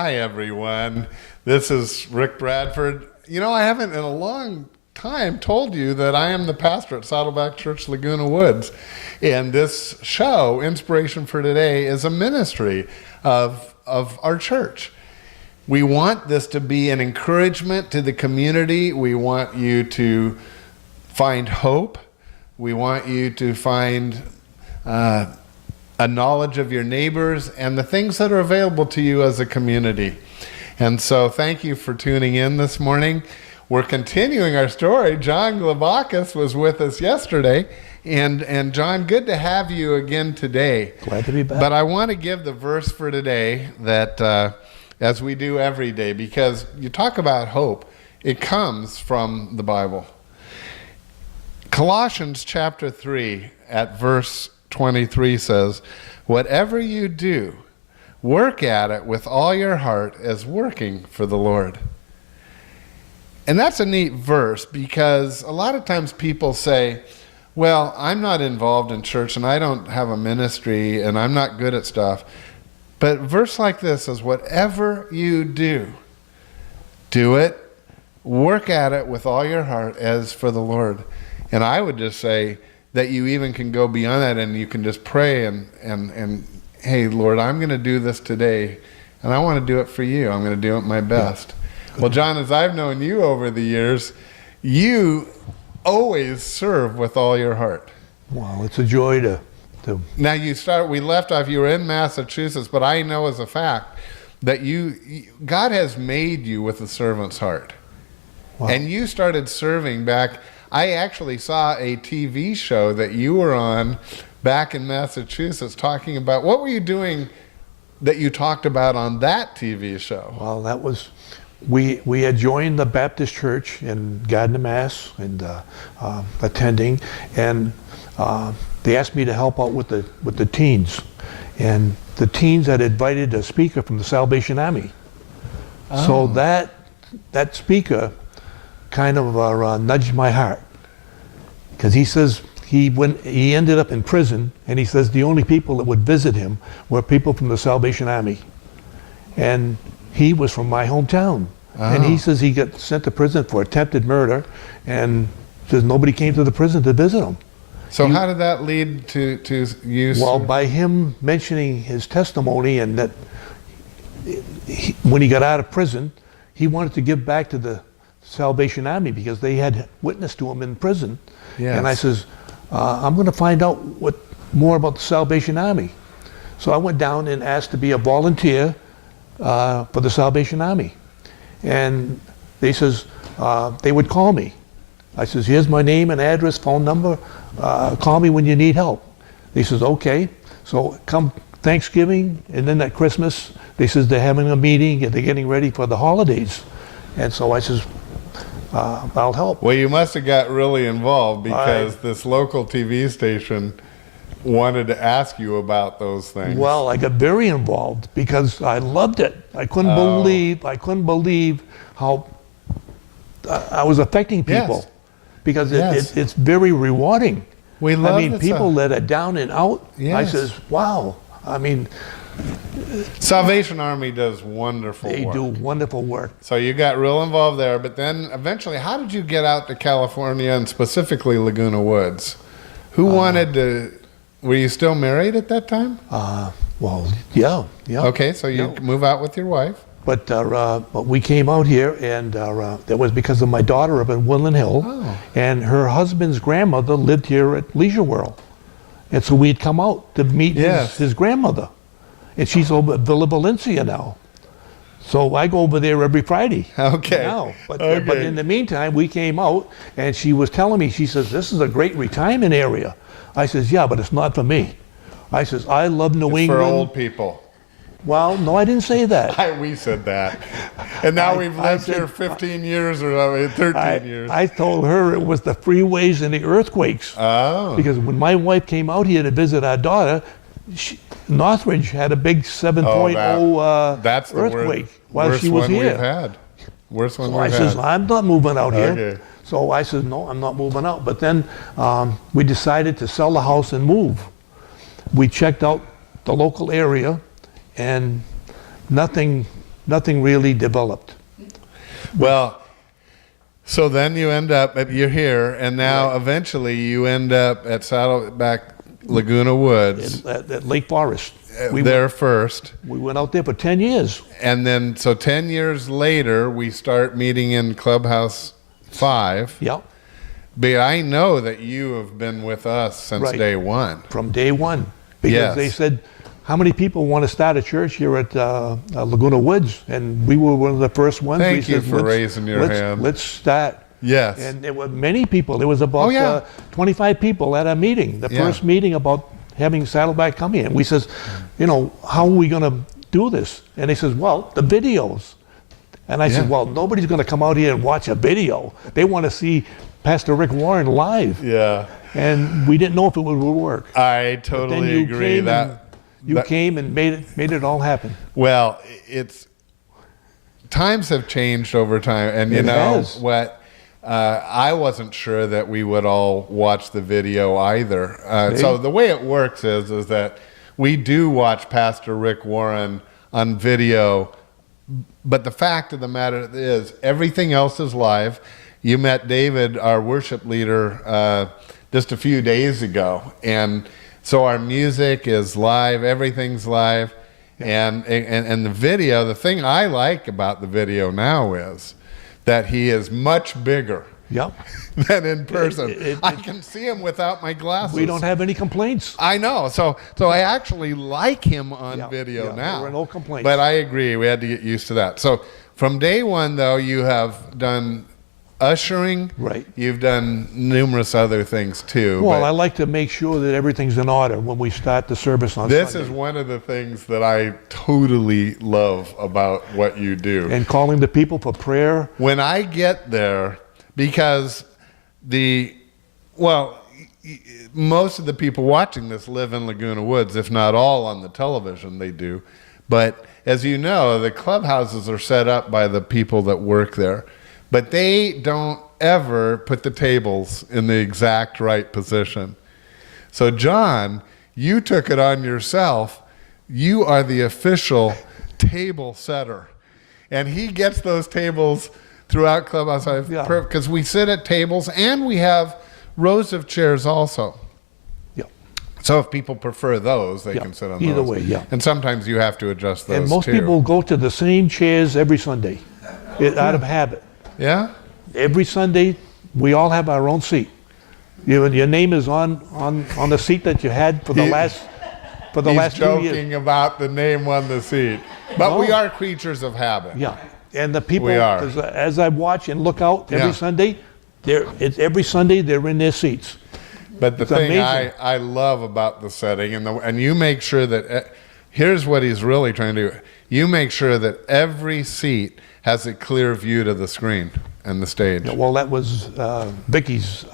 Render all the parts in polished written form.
Hi, everyone. This is Rick Bradford. You know, I haven't in a long time told you that I am the pastor at Saddleback Church, Laguna Woods. And this show, Inspiration for Today, is a ministry of our church. We want this to be an encouragement to the community. We want you to find hope. We want you to find a knowledge of your neighbors and the things that are available to you as a community. And so thank you for tuning in this morning. We're continuing our story. John Glebacus was with us yesterday. And John, good to have you again today. Glad to be back. But I want to give the verse for today that, as we do every day, because you talk about hope, it comes from the Bible. Colossians chapter 3 at verse 23 says, "Whatever you do, work at it with all your heart as working for the Lord." And that's a neat verse because a lot of times people say, well, I'm not involved in church and I don't have a ministry and I'm not good at stuff. But a verse like this says, whatever you do, do it, work at it with all your heart as for the Lord. And I would just say that you even can go beyond that and you can just pray and hey, Lord, I'm going to do this today and I want to do it for you. I'm going to do it my best. Yeah. Well, John, as I've known you over the years, you always serve with all your heart. Wow, it's a joy to. Now we left off, you were in Massachusetts, but I know as a fact that God has made you with a servant's heart. Wow. And you started serving back. I actually saw a TV show that you were on back in Massachusetts talking about, what were you doing that you talked about on that TV show? Well, that was, we had joined the Baptist church in Gardner, Mass, and attending, and they asked me to help out with the teens. And the teens had invited a speaker from the Salvation Army. Oh. So that speaker kind of nudged my heart, because he says he ended up in prison, and he says the only people that would visit him were people from the Salvation Army, and he was from my hometown. Oh. And he says he got sent to prison for attempted murder, and says nobody came to the prison to visit him. So how did that lead to you? Well, by him mentioning his testimony, and that when he got out of prison, he wanted to give back to the Salvation Army because they had witnessed to him in prison. Yes. And I says, I'm going to find out more about the Salvation Army. So I went down and asked to be a volunteer for the Salvation Army. And they says, they would call me. I says, here's my name and address, phone number. Call me when you need help. They says, okay. So come Thanksgiving and then at Christmas, they says they're having a meeting and they're getting ready for the holidays. And so I says, I'll help. Well, you must have got really involved because this local TV station wanted to ask you about those things. Well, I got very involved because I loved it. I couldn't believe how I was affecting people. Yes. Because it's very rewarding. We love people that are down and out. Yes. I says, wow. I mean, Salvation Army does wonderful work. They do wonderful work. So you got real involved there, but then eventually, how did you get out to California and specifically Laguna Woods? Who wanted to? Were you still married at that time? Well, yeah. Okay, so you move out with your wife. But we came out here, and that was because of my daughter up in Woodland Hill, and her husband's grandmother lived here at Leisure World, and so we'd come out to meet his grandmother, and she's over at Villa Valencia now. So I go over there every Friday. Okay. Now, but in the meantime, we came out, and she was telling me, she says, this is a great retirement area. I says, yeah, but it's not for me. I says, I love New England. For old people. Well, no, I didn't say that. We said that. And now we've lived here 15 years or 13 years. I told her it was the freeways and the earthquakes. Oh. Because when my wife came out here to visit our daughter, Northridge had a big 7.0 that's the earthquake while she was here. We've had. Worst one we've had. I says, I'm not moving out here. Okay. So I said, no, I'm not moving out. But then we decided to sell the house and move. We checked out the local area, and nothing nothing really developed. Well, so then you end up, you're here, and now eventually you end up at Saddleback Laguna Woods. At Lake Forest. First. We went out there for 10 years. And then, so 10 years later, we start meeting in Clubhouse 5. Yeah. But I know that you have been with us since day one. From day one. Because they said, how many people want to start a church here at Laguna Woods? And we were one of the first ones. Thank you for raising your hand. Let's start. Yes. And there were many people. There was about 25 people at our meeting, the first meeting about having Saddleback come here. And we says, how are we going to do this? And they says, well, the videos. And I said, well, nobody's going to come out here and watch a video. They want to see Pastor Rick Warren live. Yeah. And we didn't know if it would work. I totally agree. You came and made it all happen. Well, times have changed over time, and you know what? I wasn't sure that we would all watch the video either. So the way it works is that we do watch Pastor Rick Warren on video, but the fact of the matter is everything else is live. You met David, our worship leader, just a few days ago, and so our music is live, everything's live, and the video, the thing I like about the video now is that he is much bigger than in person. I can see him without my glasses. We don't have any complaints. I know, so I actually like him on video now. There are no complaints. But I agree, we had to get used to that. So from day one, though, you have done ushering. Right. You've done numerous other things too. Well, I like to make sure that everything's in order when we start the service on Sunday. This is one of the things that I totally love about what you do. And calling the people for prayer. When I get there, because most of the people watching this live in Laguna Woods, if not all on the television, they do. But as you know, the clubhouses are set up by the people that work there. But they don't ever put the tables in the exact right position. So John, you took it on yourself. You are the official table setter. And he gets those tables throughout Clubhouse because we sit at tables and we have rows of chairs also. Yeah. So if people prefer those, they can sit on those. Either way, And sometimes you have to adjust those And most people go to the same chairs every Sunday out of habit. Yeah? Every Sunday, we all have our own seat. Your name is on the seat that you had for the last 2 years. He's joking about the name on the seat. But we are creatures of habit. Yeah. And the people, as I watch and look out every Sunday, every Sunday they're in their seats. But the thing I love about the setting, and you make sure that, here's what he's really trying to do. You make sure that every seat has a clear view to the screen and the stage. Yeah, well, that was Vicky's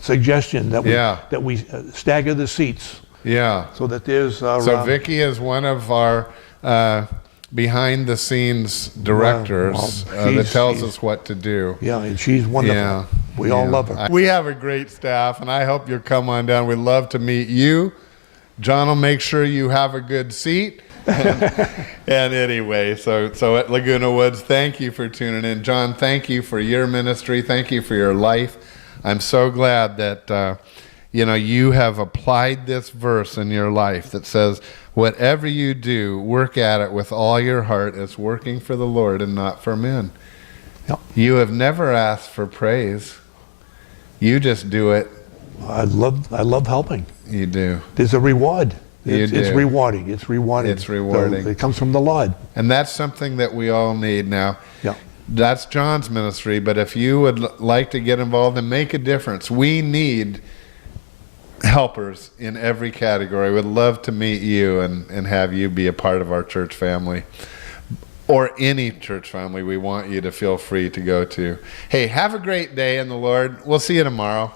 suggestion that we stagger the seats. Yeah. So that there's. So Vicky is one of our behind-the-scenes directors that tells us what to do. Yeah, and she's wonderful. Yeah, we all love her. We have a great staff, and I hope you'll come on down. We'd love to meet you. John will make sure you have a good seat. And anyway, so at Laguna Woods, thank you for tuning in. John, thank you for your ministry. Thank you for your life. I'm so glad that you have applied this verse in your life that says, whatever you do, work at it with all your heart as working for the Lord and not for men. Yep. You have never asked for praise. You just do it. I love helping. You do. There's a reward. It's rewarding. It's rewarding. It's rewarding. It comes from the Lord. And that's something that we all need now. Yeah. That's John's ministry, but if you would like to get involved and make a difference, we need helpers in every category. We'd love to meet you and have you be a part of our church family. Or any church family we want you to feel free to go to. Hey, have a great day in the Lord. We'll see you tomorrow.